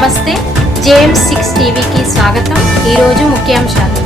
నమస్తే, JM6 టీవీకి స్వాగతం. ఈరోజు ముఖ్యాంశాలు.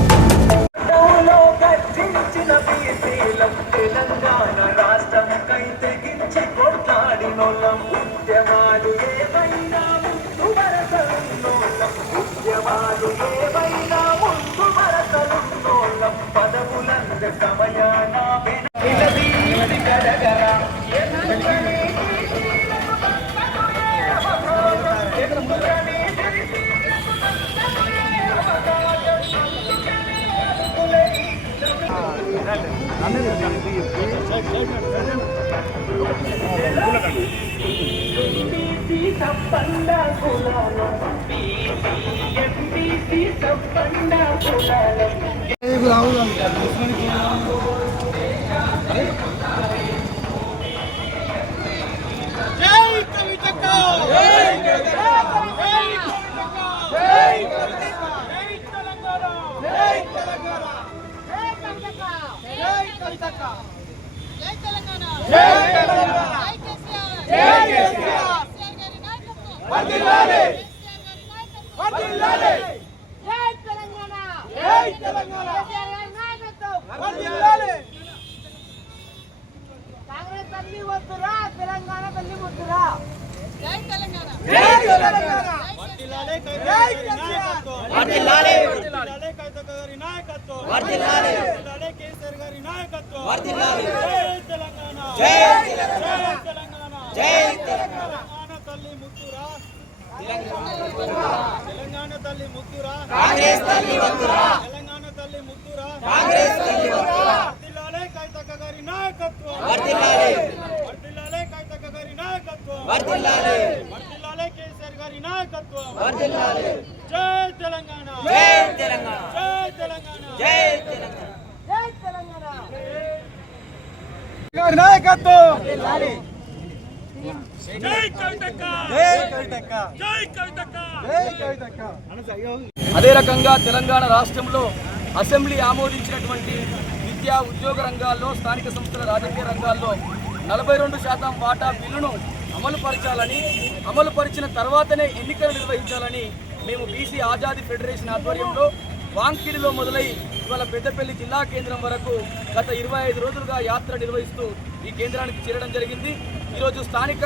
అదే రకంగా తెలంగాణ రాష్ట్రంలో అసెంబ్లీ ఆమోదించినటువంటి విద్యా ఉద్యోగ రంగాల్లో, స్థానిక సంస్థల రాజకీయ రంగాల్లో 42% వాటా బిల్లును అమలుపరచాలని, అమలుపరిచిన తర్వాతనే ఎన్నికలు నిర్వహించాలని మేము బీసీ ఆజాదీ ఫెడరేషన్ ఆధ్వర్యంలో వాంకిడిలో మొదలై ఇవాళ పెద్దపల్లి జిల్లా కేంద్రం వరకు గత 25 రోజులుగా యాత్ర నిర్వహిస్తూ ఈ కేంద్రానికి చేరడం జరిగింది. ఈరోజు స్థానిక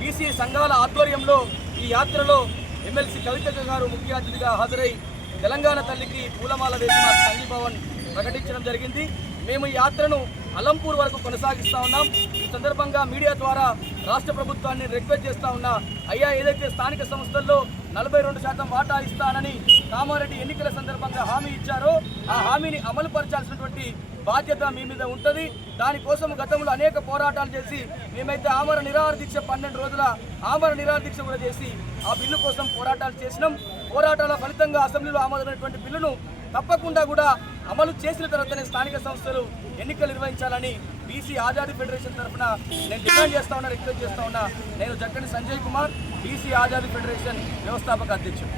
బీసీ సంఘాల ఆధ్వర్యంలో ఈ యాత్రలో ఎమ్మెల్సీ కవితక్క గారు ముఖ్య అతిథిగా హాజరై తెలంగాణ తల్లికి పూలమాల వేసి మా సంఘీభావం ప్రకటించడం జరిగింది. మేము ఈ యాత్రను అలంపూర్ వరకు కొనసాగిస్తూ ఉన్నాం. ఈ సందర్భంగా మీడియా ద్వారా రాష్ట్ర ప్రభుత్వాన్ని రిక్వెస్ట్ చేస్తూ ఉన్నా, అయ్యా ఏదైతే స్థానిక సంస్థల్లో 42% వాటా ఇస్తానని కామారెడ్డి ఎన్నికల సందర్భంగా హామీ ఇచ్చారో ఆ హామీని అమలు పరచాల్సినటువంటి బాధ్యత మీ మీద ఉంటుంది. దానికోసం గతంలో అనేక పోరాటాలు చేసి మేమైతే ఆమర నిరాహార దీక్ష 12 రోజుల ఆమర నిరాహార దీక్ష కూడా చేసి ఆ బిల్లు కోసం పోరాటాలు చేసినాం. పోరాటాల ఫలితంగా అసెంబ్లీలో ఆమోదమైనటువంటి బిల్లును తప్పకుండా కూడా అమలు చేసిన తర్వాతనే స్థానిక సంస్థలు ఎన్నికలు నిర్వహించాలని బీసీ ఆజాదీ ఫెడరేషన్ తరఫున నేను డిమాండ్ చేస్తా ఉన్నా, రిక్వెస్ట్ చేస్తా ఉన్నా. నేను జక్కని సంజయ్ కుమార్, బీసీ ఆజాదీ ఫెడరేషన్ వ్యవస్థాపక అధ్యక్షుడు.